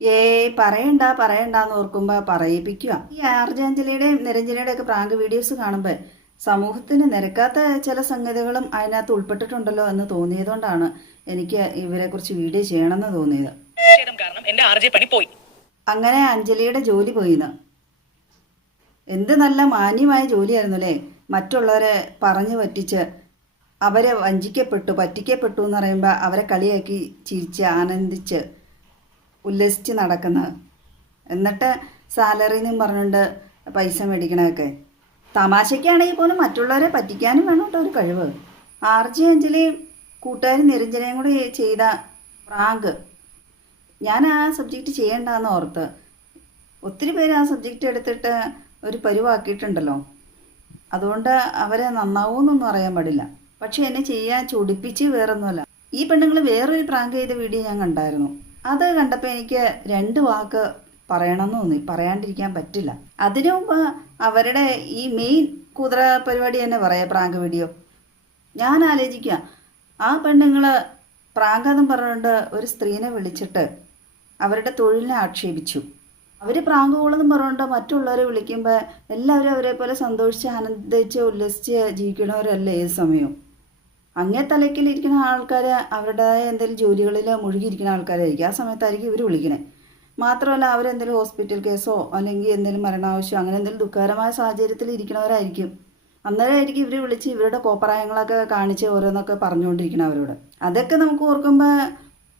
ഏയ് പറയണ്ട പറയണ്ട എന്ന് ഓർക്കുമ്പോൾ പറയിപ്പിക്കുക. ഈ ആർജാഞ്ജലിയുടെയും നിരഞ്ജനയുടെയും ഒക്കെ പ്രാങ്ക് വീഡിയോസ് കാണുമ്പോൾ സമൂഹത്തിന് നിരക്കാത്ത ചില സംഗതികളും അതിനകത്ത് ഉൾപ്പെട്ടിട്ടുണ്ടല്ലോ എന്ന് തോന്നിയതുകൊണ്ടാണ് എനിക്ക് ഇവരെക്കുറിച്ച് വീഡിയോ ചെയ്യണമെന്ന് തോന്നിയത്. അങ്ങനെ അഞ്ജലിയുടെ ജോലി പോയിന്ന്. എന്ത് നല്ല മാന്യമായ ജോലിയായിരുന്നു അല്ലേ? മറ്റുള്ളവരെ പറഞ്ഞു പറ്റിച്ച് അവരെ വഞ്ചിക്കപ്പെട്ടു പറ്റിക്കപ്പെട്ടു എന്ന് പറയുമ്പോൾ അവരെ കളിയാക്കി ചിരിച്ച് ആനന്ദിച്ച് ഉല്ലസിച്ച് നടക്കുന്നത്. എന്നിട്ട് സാലറി എന്നും പറഞ്ഞുകൊണ്ട് പൈസ മേടിക്കണതൊക്കെ. തമാശയ്ക്കാണെങ്കിൽ പോലും മറ്റുള്ളവരെ പറ്റിക്കാനും വേണം കേട്ടോ ഒരു കഴിവ്. ആർ ജി അഞ്ജലിയും കൂട്ടുകാരി നിരഞ്ജനയും കൂടി ചെയ്ത പ്രാങ്ക്. ഞാൻ ആ സബ്ജക്റ്റ് ചെയ്യണ്ടെന്ന് ഓർത്ത് ഒത്തിരി പേര് ആ സബ്ജക്റ്റ് എടുത്തിട്ട് ഒരു പരിവാക്കിയിട്ടുണ്ടല്ലോ. അതുകൊണ്ട് അവരെ നന്നാവൂന്നൊന്നും അറിയാൻ പാടില്ല. പക്ഷെ എന്നെ ചെയ്യാൻ ചൊടിപ്പിച്ച് വേറൊന്നുമല്ല. ഈ പെണ്ണുങ്ങൾ വേറൊരു പ്രാങ്ക് ചെയ്ത വീഡിയോ ഞാൻ കണ്ടായിരുന്നു. അത് കണ്ടപ്പോൾ എനിക്ക് രണ്ട് വാക്ക് പറയണമെന്ന് തോന്നി. പറയാണ്ടിരിക്കാൻ പറ്റില്ല. അതിനു മുമ്പ് അവരുടെ ഈ മെയിൻ കുതിര പരിപാടി തന്നെ പറയാം പ്രാങ്ക് വീഡിയോ. ഞാൻ ആലോചിക്കുക ആ പെണ്ണുങ്ങൾ പ്രാങ്കെന്നും പറഞ്ഞുകൊണ്ട് ഒരു സ്ത്രീനെ വിളിച്ചിട്ട് അവരുടെ തൊഴിലിനെ ആക്ഷേപിച്ചു. അവർ പ്രാങ്ക് പ്രാങ്കുകളെന്നും പറഞ്ഞുകൊണ്ട് മറ്റുള്ളവരെ വിളിക്കുമ്പോൾ എല്ലാവരും അവരെ പോലെ സന്തോഷിച്ച് ആനന്ദിച്ച് ഉല്ലസിച്ച് ജീവിക്കണവരല്ലേ ഏത് സമയവും അങ്ങേ തലക്കിലിരിക്കുന്ന ആൾക്കാർ അവരുടേതായ എന്തെങ്കിലും ജോലികളിൽ മുഴുകിയിരിക്കുന്ന ആൾക്കാരായിരിക്കും. ആ സമയത്തായിരിക്കും ഇവർ വിളിക്കണേ. മാത്രമല്ല അവരെന്തെങ്കിലും ഹോസ്പിറ്റൽ കേസോ അല്ലെങ്കിൽ എന്തെങ്കിലും മരണാവശ്യമോ അങ്ങനെ എന്തെങ്കിലും ദുഃഖകരമായ സാഹചര്യത്തിൽ ഇരിക്കുന്നവരായിരിക്കും. അന്നേരമായിരിക്കും ഇവർ വിളിച്ച് ഇവരുടെ കോപ്രായങ്ങളൊക്കെ കാണിച്ച് ഓരോന്നൊക്കെ പറഞ്ഞുകൊണ്ടിരിക്കണം അവരോട്. അതൊക്കെ നമുക്ക് ഓർക്കുമ്പോൾ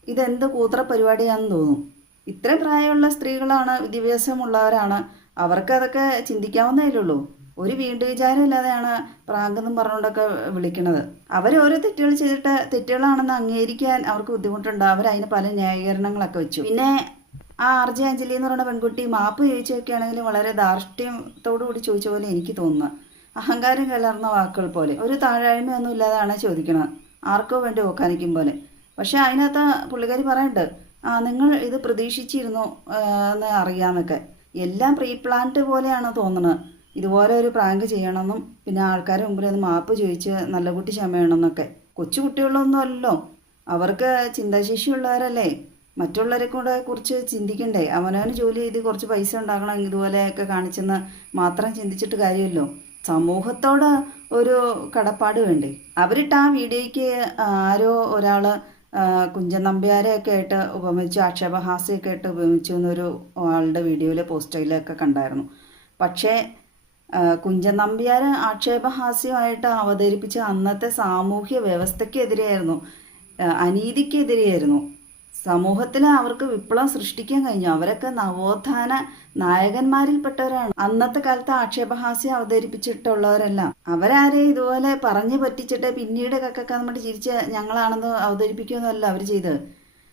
ഇതെന്ത് കൂത്ര പരിപാടിയാണെന്ന് തോന്നും. ഇത്ര പ്രായമുള്ള സ്ത്രീകളാണ് വിദ്യാഭ്യാസമുള്ളവരാണ്. അവർക്ക് അതൊക്കെ ചിന്തിക്കാവുന്നതേ ഉള്ളൂ. ഒരു വീണ്ടു വിചാരം ഇല്ലാതെയാണ് പ്രാങ്കെന്നും പറഞ്ഞുകൊണ്ടൊക്കെ വിളിക്കുന്നത് അവർ ഓരോ തെറ്റുകൾ ചെയ്തിട്ട് തെറ്റുകളാണെന്ന് അംഗീകരിക്കാൻ അവർക്ക് ബുദ്ധിമുട്ടുണ്ട്. അവർ അതിന് പല ന്യായീകരണങ്ങളൊക്കെ വെച്ചു. പിന്നെ ആ ആർ ജെ അഞ്ജലി എന്ന് പറയുന്ന പെൺകുട്ടി മാപ്പ് ചോദിച്ചൊക്കെ വളരെ ധാർഷ്ട്യത്തോടു കൂടി ചോദിച്ച പോലെ എനിക്ക് തോന്നുന്നു. അഹങ്കാരം കലർന്ന വാക്കുകൾ പോലെ. ഒരു താഴായ്മയൊന്നും ഇല്ലാതാണ് ചോദിക്കുന്നത് ആർക്കോ വേണ്ടി ഓക്കാനിക്കും പോലെ. പക്ഷെ അതിനകത്ത് പുള്ളിക്കാരി പറയുന്നുണ്ട് ആ നിങ്ങൾ ഇത് പ്രതീക്ഷിച്ചിരുന്നു എന്ന് അറിയാമെന്നൊക്കെ. എല്ലാം പ്രീ പ്ലാൻഡ് പോലെയാണ് തോന്നുന്നത് ഇതുപോലെ ഒരു പ്രാങ്ക് ചെയ്യണമെന്നും പിന്നെ ആൾക്കാരുടെ മുമ്പിൽ അത് മാപ്പ് ചോദിച്ച് നല്ല കുട്ടി ക്ഷമയണമെന്നൊക്കെ കൊച്ചു കുട്ടികളൊന്നും അല്ലല്ലോ. അവർക്ക് ചിന്താശേഷിയുള്ളവരല്ലേ? മറ്റുള്ളവരെ കൂടെ കുറിച്ച് ചിന്തിക്കണ്ടേ? അവനവന് ജോലി ചെയ്ത് കുറച്ച് പൈസ ഉണ്ടാക്കണം ഇതുപോലെയൊക്കെ കാണിച്ചെന്ന് മാത്രം ചിന്തിച്ചിട്ട് കാര്യമല്ലോ. സമൂഹത്തോട് ഒരു കടപ്പാട് വേണ്ടേ? അവരിട്ട് ആ വീഡിയോയ്ക്ക് ആരോ ഒരാൾ കുഞ്ചൻ നമ്പ്യാരെയൊക്കെ ആയിട്ട് ഉപമിച്ചു ആക്ഷേപഹാസ്യമൊക്കെ ആയിട്ട് ഉപമിച്ചു എന്നൊരു ആളുടെ വീഡിയോയിലെ പോസ്റ്റയിലൊക്കെ കണ്ടായിരുന്നു. പക്ഷേ കുഞ്ചൻ നമ്പ്യാർ ആക്ഷേപഹാസ്യമായിട്ട് അവതരിപ്പിച്ച അന്നത്തെ സാമൂഹ്യ വ്യവസ്ഥയ്ക്കെതിരെയായിരുന്നു അനീതിക്കെതിരെയായിരുന്നു. സമൂഹത്തിൽ അവർക്ക് വിപ്ലവം സൃഷ്ടിക്കാൻ കഴിഞ്ഞു. അവരൊക്കെ നവോത്ഥാന നായകന്മാരിൽപ്പെട്ടവരാണ്. അന്നത്തെ കാലത്ത് ആക്ഷേപഹാസ്യം അവതരിപ്പിച്ചിട്ടുള്ളവരല്ല. അവരാരെ ഇതുപോലെ പറഞ്ഞു പറ്റിച്ചിട്ട് പിന്നീട് കക്കൊക്കെ നമ്മുടെ ചിരിച്ച് ഞങ്ങളാണെന്ന് അവതരിപ്പിക്കുകയൊന്നുമല്ല അവർ ചെയ്തത്.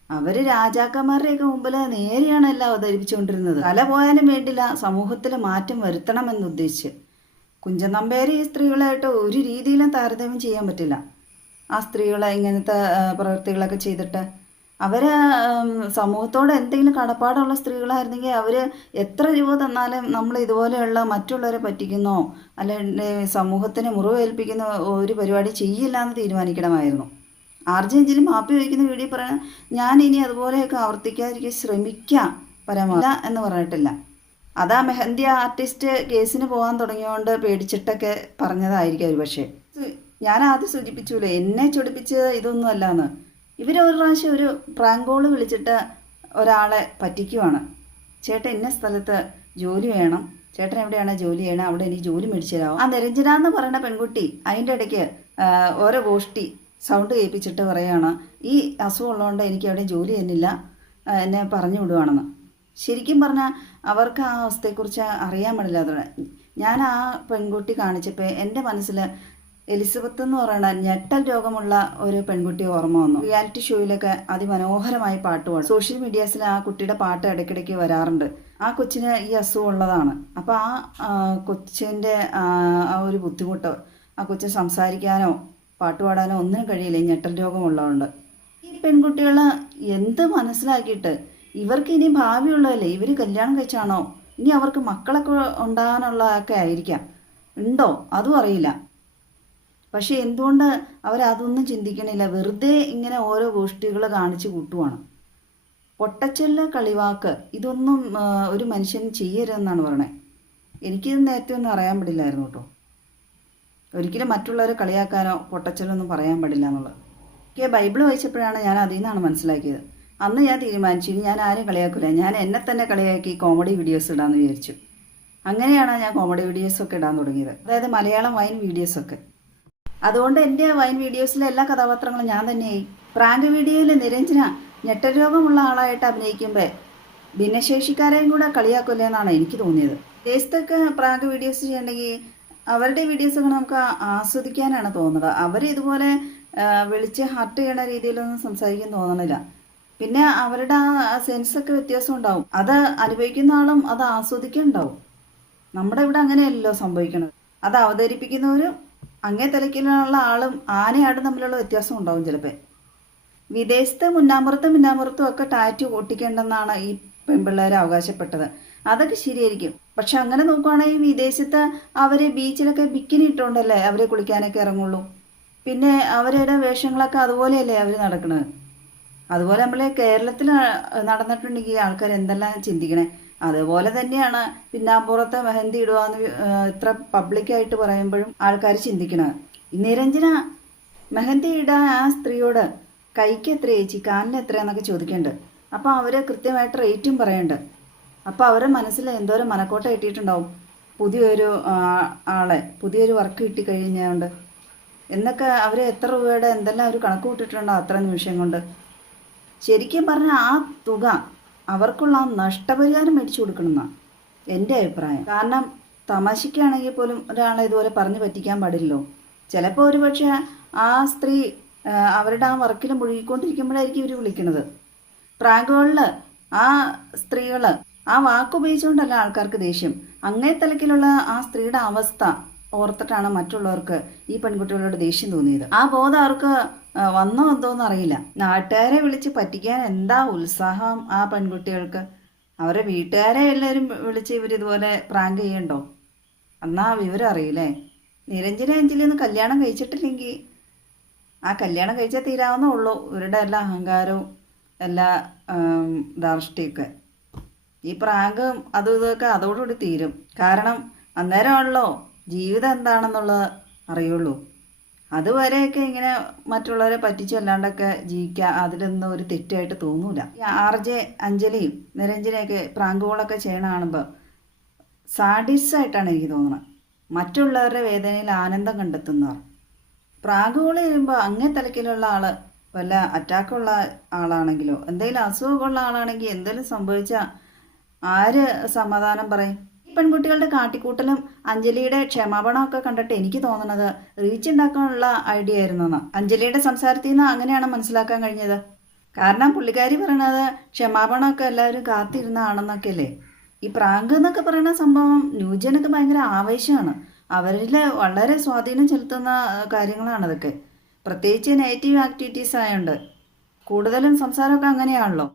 അവർ രാജാക്കന്മാരുടെയൊക്കെ മുമ്പിൽ നേരെയാണ് എല്ലാം അവതരിപ്പിച്ചുകൊണ്ടിരുന്നത്. തല പോയാലും വേണ്ടില്ല സമൂഹത്തിൽ മാറ്റം വരുത്തണമെന്ന് ഉദ്ദേശിച്ച്. കുഞ്ചൻ നമ്പേരി ഈ സ്ത്രീകളായിട്ട് ഒരു രീതിയിലും താരതമ്യം ചെയ്യാൻ പറ്റില്ല. ആ സ്ത്രീകളെ ഇങ്ങനത്തെ പ്രവൃത്തികളൊക്കെ ചെയ്തിട്ട് അവർ സമൂഹത്തോട് എന്തെങ്കിലും കടപ്പാടുള്ള സ്ത്രീകളായിരുന്നെങ്കിൽ അവർ എത്ര രൂപ തന്നാലും നമ്മൾ ഇതുപോലെയുള്ള മറ്റുള്ളവരെ പറ്റിക്കുന്നോ അല്ലെങ്കിൽ സമൂഹത്തിന് മുറിവേൽപ്പിക്കുന്ന ഒരു പരിപാടി ചെയ്യില്ല എന്ന് തീരുമാനിക്കണമായിരുന്നു. ആർജെഞ്ചിന് മാപ്പി ചോദിക്കുന്ന വീഡിയോ പറയണം ഞാൻ ഇനി അതുപോലെയൊക്കെ ആവർത്തിക്കാതിരിക്കാൻ ശ്രമിക്കാം പരമല്ല എന്ന് പറഞ്ഞിട്ടില്ല. അതാ മെഹന്തി ആർട്ടിസ്റ്റ് കേസിന് പോകാൻ തുടങ്ങിയോണ്ട് പേടിച്ചിട്ടൊക്കെ പറഞ്ഞതായിരിക്കും ഒരു പക്ഷേ. ഞാൻ ആദ്യം സൂചിപ്പിച്ചൂലേ എന്നെ ചൊടിപ്പിച്ചത് ഇതൊന്നും അല്ലാന്ന്. ഒരു പ്രാവശ്യം ഒരു പ്രാങ്ക് കോൾ വിളിച്ചിട്ട് ഒരാളെ പറ്റിക്കുവാണ്. ചേട്ടൻ ഇന്ന സ്ഥലത്ത് ജോലി വേണം. ചേട്ടൻ എവിടെയാണ് ജോലി ചെയ്യണം? അവിടെ എനിക്ക് ജോലി മേടിച്ചു തരാമോ ആ നിരഞ്ജന എന്ന് പറയുന്ന പെൺകുട്ടി അതിന്റെ ഇടയ്ക്ക് ഓരോ ഗോഷ്ടി സൗണ്ട് കേൾപ്പിച്ചിട്ട് പറയുകയാണ് ഈ അസുഖം ഉള്ളതുകൊണ്ട് എനിക്ക് അവിടെ ജോലി ചെയ്യുന്നില്ല എന്നെ പറഞ്ഞു വിടുവാണെന്ന്. ശരിക്കും പറഞ്ഞാൽ അവർക്ക് ആ അവസ്ഥയെക്കുറിച്ച് അറിയാൻ പാടില്ലാത്തതാണ് ഞാൻ ആ പെൺകുട്ടി കാണിച്ചപ്പോൾ എന്റെ മനസ്സിൽ എലിസബത്ത് എന്ന് പറയുന്ന ഞെട്ടൽ രോഗമുള്ള ഒരു പെൺകുട്ടി ഓർമ്മ വന്നു. റിയാലിറ്റി ഷോയിലൊക്കെ അതിമനോഹരമായി പാട്ട് പാടും. സോഷ്യൽ മീഡിയാസിൽ ആ കുട്ടിയുടെ പാട്ട് ഇടയ്ക്കിടയ്ക്ക് വരാറുണ്ട്. ആ കൊച്ചിന് ഈ അസുഖം ഉള്ളതാണ്. അപ്പോൾ ആ കൊച്ചിന്റെ ആ ഒരു ബുദ്ധിമുട്ട് ആ കൊച്ചിന് സംസാരിക്കാനോ പാട്ട് പാടാനോ ഒന്നിനും കഴിയില്ല. ഞെട്ടൽ രോഗമുള്ളതുകൊണ്ട്. ഈ പെൺകുട്ടികൾ എന്ത് മനസ്സിലാക്കിയിട്ട് ഇവർക്ക് ഇനി ഭാവിയുള്ളതല്ലേ ഇവർ കല്യാണം കഴിച്ചാണോ? ഇനി അവർക്ക് മക്കളൊക്കെ ഉണ്ടാകാനുള്ളതൊക്കെ ആയിരിക്കാം. ഉണ്ടോ? അതും അറിയില്ല. പക്ഷെ എന്തുകൊണ്ട് അവരതൊന്നും ചിന്തിക്കണില്ല? വെറുതെ ഇങ്ങനെ ഓരോ ഗോഷ്ഠികൾ കാണിച്ച് കൂട്ടുവാണ്. പൊട്ടച്ചെല്ല കളിവാക്ക് ഇതൊന്നും ഒരു മനുഷ്യൻ ചെയ്യരുതെന്നാണ് പറയണേ. എനിക്കിത് നേരത്തെ ഒന്നും അറിയാൻ പറ്റില്ലായിരുന്നു കേട്ടോ. ഒരിക്കലും മറ്റുള്ളവരെ കളിയാക്കാനോ പൊട്ടച്ചലൊന്നും പറയാൻ പാടില്ല എന്നുള്ളത്. എനിക്ക് ബൈബിൾ വായിച്ചപ്പോഴാണ് ഞാൻ അതിൽ നിന്നാണ് മനസ്സിലാക്കിയത്. അന്ന് ഞാൻ തീരുമാനിച്ചു ഇനി ഞാൻ ആരും കളിയാക്കില്ല ഞാൻ എന്നെ തന്നെ കളിയാക്കി കോമഡി വീഡിയോസ് ഇടാമെന്ന് വിചാരിച്ചു. അങ്ങനെയാണ് ഞാൻ കോമഡി വീഡിയോസൊക്കെ ഇടാൻ തുടങ്ങിയത്. അതായത് മലയാളം വൈൻ വീഡിയോസൊക്കെ അതുകൊണ്ട് എന്റെ വൈൻ വീഡിയോസിലെ എല്ലാ കഥാപാത്രങ്ങളും ഞാൻ തന്നെയായി. പ്രാങ്ക് വീഡിയോയിൽ നിരഞ്ജന ഞെട്ടരോഗമുള്ള ആളായിട്ട് അഭിനയിക്കുമ്പോൾ ഭിന്നശേഷിക്കാരെയും കൂടെ കളിയാക്കില്ല എന്നാണ് എനിക്ക് തോന്നിയത്. ദേശത്തൊക്കെ പ്രാങ്ക് വീഡിയോസ് ചെയ്യണമെങ്കിൽ അവരുടെ വീഡിയോസൊക്കെ നമുക്ക് ആസ്വദിക്കാനാണ് തോന്നുന്നത്. അവർ ഇതുപോലെ വിളിച്ച് ഹർട്ട് ചെയ്യണ രീതിയിലൊന്നും സംസാരിക്കാൻ തോന്നണില്ല. പിന്നെ അവരുടെ ആ സെൻസൊക്കെ വ്യത്യാസം ഉണ്ടാവും. അത് അനുഭവിക്കുന്ന ആളും അത് ആസ്വദിക്കുന്നുണ്ടാവും നമ്മുടെ ഇവിടെ അങ്ങനെയല്ലോ സംഭവിക്കുന്നത് അത് അവതരിപ്പിക്കുന്നവരും അങ്ങേ തലക്കിലുള്ള ആളും ആനയാടും തമ്മിലുള്ള വ്യത്യാസം ഉണ്ടാവും ചിലപ്പോൾ വിദേശത്ത് മുന്നാമ്പുറത്തും പിന്നാമ്പുറത്തും ഒക്കെ ടാറ്റു ഒട്ടിക്കേണ്ടെന്നാണ് ഈ പെൺപിള്ളേർ അവകാശപ്പെട്ടത്. അതൊക്കെ ശരിയായിരിക്കും. പക്ഷെ അങ്ങനെ നോക്കുവാണെങ്കിൽ വിദേശത്ത് അവർ ബീച്ചിലൊക്കെ ബിക്കിനി ഇട്ടുകൊണ്ടല്ലേ അവരെ കുളിക്കാനൊക്കെ ഇറങ്ങുള്ളൂ. പിന്നെ അവരുടെ വേഷങ്ങളൊക്കെ അതുപോലെയല്ലേ അവർ നടക്കുന്നത് അതുപോലെ നമ്മൾ കേരളത്തിൽ നടന്നിട്ടുണ്ടെങ്കിൽ ആൾക്കാർ എന്തെല്ലാം ചിന്തിക്കണേ. അതുപോലെ തന്നെയാണ് പിന്നാമ്പുറത്തെ മെഹന്തി ഇടുവാന്ന് ഇത്ര പബ്ലിക്കായിട്ട് പറയുമ്പോഴും ആൾക്കാർ ചിന്തിക്കണത്. നിരഞ്ജന മെഹന്തി ഇടാൻ ആ സ്ത്രീയോട് കൈക്ക് എത്ര ചേച്ചി കാലിന് എത്രയാന്നൊക്കെ ചോദിക്കേണ്ടത് അപ്പോൾ അവർ കൃത്യമായിട്ട് റേറ്റും പറയുന്നുണ്ട് അപ്പോൾ അവരുടെ മനസ്സിൽ എന്തോരം മനക്കോട്ട കിട്ടിയിട്ടുണ്ടാവും? പുതിയൊരു ആളെ പുതിയൊരു വർക്ക് കിട്ടി കഴിഞ്ഞുകൊണ്ട് എന്നൊക്കെ അവർ എത്ര രൂപയുടെ എന്തെല്ലാം അവർ കണക്ക് കൂട്ടിയിട്ടുണ്ടോ അത്ര നിമിഷം കൊണ്ട്. ശരിക്കും പറഞ്ഞാൽ ആ തുക അവർക്കുള്ള ആ നഷ്ടപരിഹാരം മേടിച്ചു കൊടുക്കണമെന്നാണ് എന്റെ അഭിപ്രായം. കാരണം തമാശയ്ക്കാണെങ്കിൽ പോലും ഒരാളെ ഇതുപോലെ പറഞ്ഞു പറ്റിക്കാൻ പാടില്ലല്ലോ. ചിലപ്പോൾ ഒരുപക്ഷെ ആ സ്ത്രീ അവരുടെ ആ വർക്കിൽ മുഴുകിക്കൊണ്ടിരിക്കുമ്പോഴായിരിക്കും ഇവർ വിളിക്കുന്നത് പ്രാങ്കുകളിൽ ആ സ്ത്രീകൾ ആ വാക്ക് ഉപയോഗിച്ചുകൊണ്ടല്ല ആൾക്കാർക്ക് ദേഷ്യം. അങ്ങേ തലക്കിലുള്ള ആ സ്ത്രീയുടെ അവസ്ഥ ഓർത്തിട്ടാണ് മറ്റുള്ളവർക്ക് ഈ പെൺകുട്ടികളോട് ദേഷ്യം തോന്നിയത്. ആ ബോധം അവർക്ക് വന്നോ എന്തോന്ന് അറിയില്ല. നാട്ടുകാരെ വിളിച്ച് പറ്റിക്കാൻ എന്താ ഉത്സാഹം ആ പെൺകുട്ടികൾക്ക്? അവരെ വീട്ടുകാരെ എല്ലാവരും വിളിച്ച് ഇവരിതുപോലെ പ്രാങ്ക് ചെയ്യണ്ടോ? എന്നാ വിവരം അറിയില്ലേ? നിരഞ്ജന അഞ്ജലി ഒന്ന് കല്യാണം കഴിച്ചിട്ടില്ലെങ്കിൽ. ആ കല്യാണം കഴിച്ചാൽ തീരാവുന്നേ ഉള്ളൂ. ഇവരുടെ എല്ലാ അഹങ്കാരവും എല്ലാ ആം, ധാർഷ്ട്യമൊക്കെ. ഈ പ്രാങ്കും അതും ഇതൊക്കെ അതോടുകൂടി തീരും. കാരണം അന്നേരമാണല്ലോ ജീവിതം എന്താണെന്നുള്ളത് അറിയുള്ളൂ. അതുവരെയൊക്കെ ഇങ്ങനെ മറ്റുള്ളവരെ പറ്റിച്ചല്ലാണ്ടൊക്കെ ജീവിക്കുക അതിലൊന്നും ഒരു തെറ്റായിട്ട് തോന്നൂല. ഈ ആർ ജെ അഞ്ജലിയും നിരഞ്ജനയൊക്കെ പ്രാങ്കുകളൊക്കെ ചെയ്യണ കാണുമ്പോൾ സാഡിസായിട്ടാണ് എനിക്ക് തോന്നുന്നത് മറ്റുള്ളവരുടെ വേദനയിൽ ആനന്ദം കണ്ടെത്തുന്നവർ. പ്രാങ്കുകൾ ചെയ്യുമ്പോൾ അങ്ങേ തലക്കിലുള്ള ആൾ വല്ല അറ്റാക്കുള്ള ആളാണെങ്കിലോ എന്തെങ്കിലും അസുഖമുള്ള ആളാണെങ്കിൽ എന്തെങ്കിലും സംഭവിച്ചാൽ ആര് സമാധാനം പറയും? പെൺകുട്ടികളുടെ കാട്ടിക്കൂട്ടലും അഞ്ജലിയുടെ ക്ഷമാപണമൊക്കെ കണ്ടിട്ട് എനിക്ക് തോന്നുന്നത് റീച്ച് ഉണ്ടാക്കാനുള്ള ഐഡിയ ആയിരുന്നു എന്ന് അഞ്ജലിയുടെ സംസാരത്തിൽ നിന്ന് അങ്ങനെയാണ് മനസ്സിലാക്കാൻ കഴിഞ്ഞത്. കാരണം പുള്ളിക്കാരി പറയണത് ക്ഷമാപണമൊക്കെ എല്ലാവരും കാത്തിരുന്നാണെന്നൊക്കെ അല്ലേ ഈ പ്രാങ്ക് എന്നൊക്കെ പറയുന്ന സംഭവം ന്യൂജനൊക്കെ ഭയങ്കര ആവേശമാണ്. അവരിൽ വളരെ സ്വാധീനം ചെലുത്തുന്ന കാര്യങ്ങളാണതൊക്കെ. പ്രത്യേകിച്ച് നെഗറ്റീവ് ആക്ടിവിറ്റീസ് ആയതുകൊണ്ട് കൂടുതലും സംസാരമൊക്കെ അങ്ങനെയാണല്ലോ.